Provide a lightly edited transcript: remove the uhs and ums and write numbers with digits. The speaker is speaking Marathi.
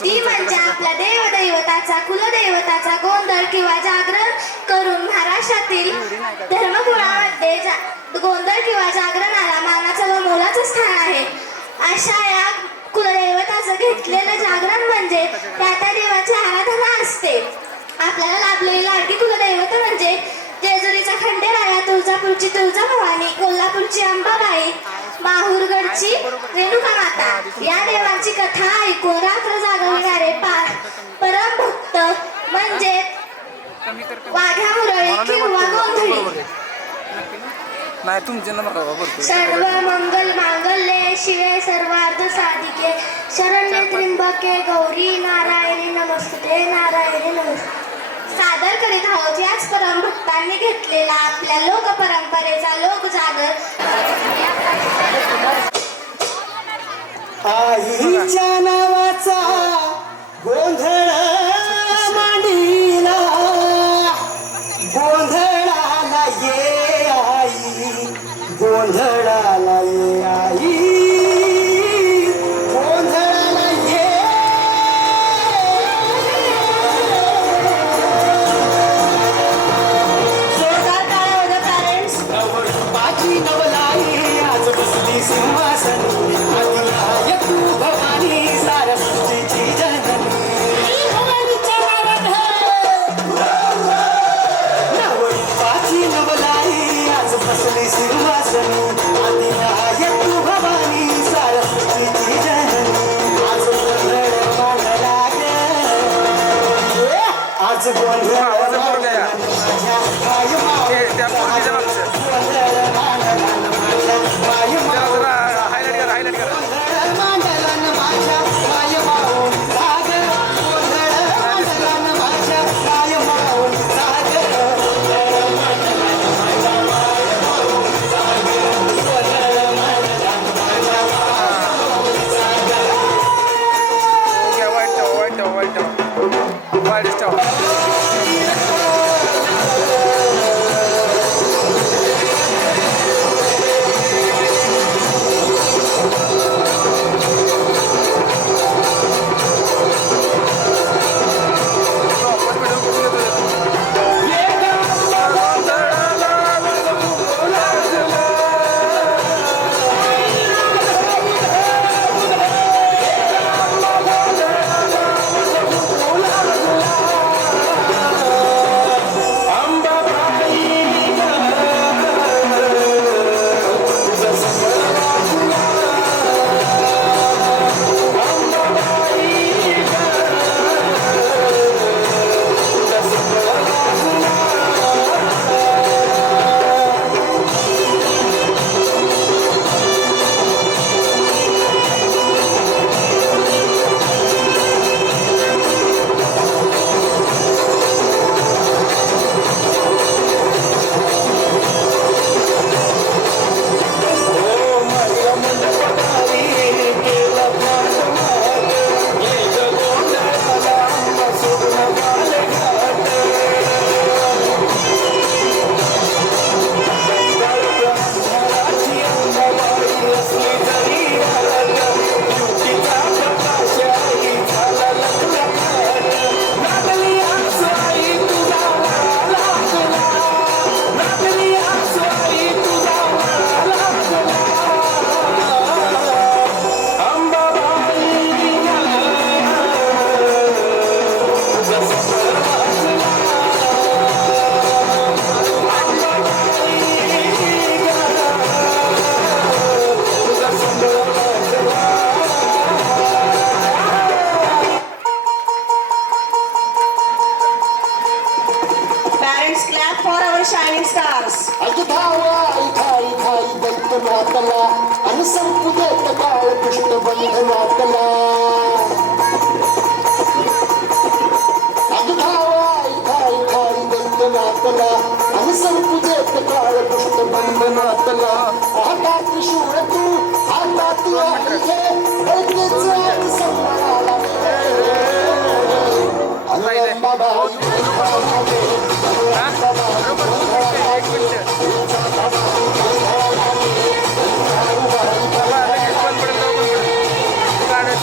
ती म्हणजे आपल्या देवदैवताचा कुलदैवताचा गोंधळ किंवा जागरण करून महाराष्ट्रातील धर्मपुरामध्ये गोंधळ किंवा जागरणाला मानाचं व मोलाचं स्थान आहे. अशा या कुलदैवताचं घेतलेलं जागरण म्हणजे त्या देवाची आराधना असते. आपल्याला लाभलेली लाडकी कुलदैवत म्हणजे जेजुरीचा खंडेराया, तुळजापूरची तुळजाभवानी, कोल्हापूरची अंबाबाई, माहूरगडची रेणुका माता. या देवांची कथा ऐकून रात्र जागविणारे परम भक्त म्हणजे वाघ्या मुरळी किंवा गोंधळी. नाही तुमचे नंबर सर्व मंगल मांगल्ये शिवे सर्वार्थ साधिके शरण्ये त्र्यंबके गौरी नारायणी नमस्ते नारायणी नमस्ते. सादर करीत आहोत याच परम भक्तांनी घेतलेला आपल्या लोक परंपरेचा लोक जागर. आईच्या नावाचा गोंधळ मांडीला गोंधळाला ये आई गोंधळाला ये आई गोंधळाला ये. जोरदार टाळ्या वाजवा पॅरेंट्स. नवरूपाची नवलाई आज बसली सिंहासनी आदिया तू भवानी सारस्वतीची जननी. नवरूपाची नवलाई आज बसली सिंहासनी आदिया तू भवानी सारस्वतीची जननी. आज गोंधळ मांडला ग आज गोंधळ मांडला माझ्या काय shining stars. अजधावा इथाई थाई दैत्य मातला अनुसंपुदेत काळ कृष्ण बंधनातला. अजधावा इथाई थाई दैत्य मातला अनुसंपुदेत काळ कृष्ण बंधनातला. हातात त्रिशूळ तू हातात आहे दैत्याचा संहाराला गाड्या